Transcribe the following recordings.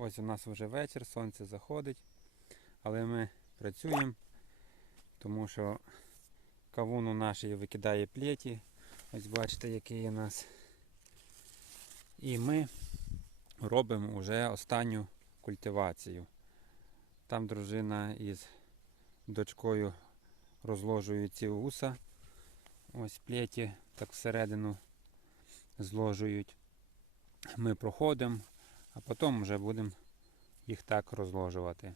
Ось у нас вже вечір, сонце заходить, але ми працюємо, тому що кавун у наш викидає плеті. Ось бачите, який у нас. І ми робимо вже останню культивацію. Там дружина із дочкою розложують ці вуса. Ось плеті так всередину зложують. Ми проходимо, а потім вже будемо їх так розложувати.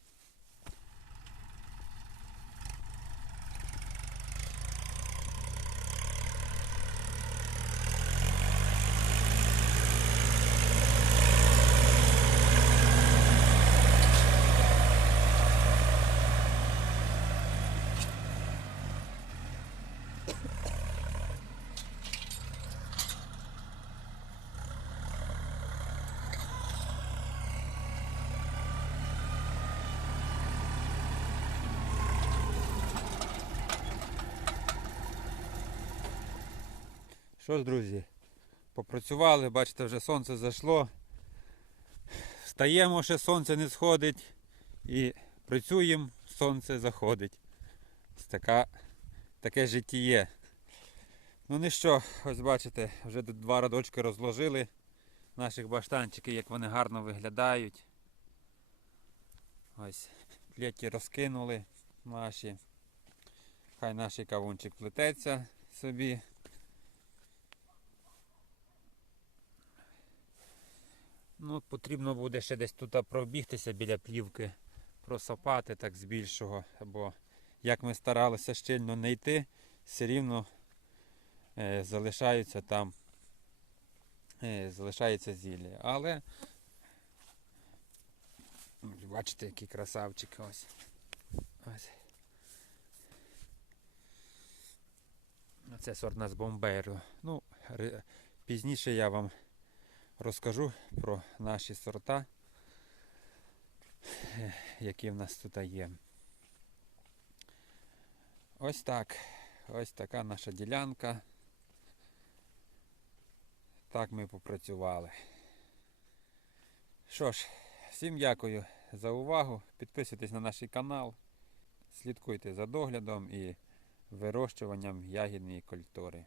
Що ж, друзі, попрацювали, бачите, вже сонце зайшло. Встаємо, ще сонце не сходить. І працюємо, сонце заходить. Ось така, таке життєє. Ну не що, ось бачите, вже два радочки розложили наших баштанчиків, як вони гарно виглядають. Ось плеті розкинули наші. Хай наш кавунчик плететься собі. Ну, потрібно буде ще десь тут пробігтися біля плівки, просапати так з більшого. Бо як ми старалися щільно не йти, все рівно е, залишаються там, е, залишається зілля. Але бачите, який красавчик ось. ось. Це сорт нас бомбейро. Ну, пізніше я вам розкажу про наші сорта, які в нас тут є. Ось так. Ось така наша ділянка. Так ми попрацювали. Що ж, всім дякую за увагу. Підписуйтесь на наш канал, слідкуйте за доглядом і вирощуванням ягідної культури.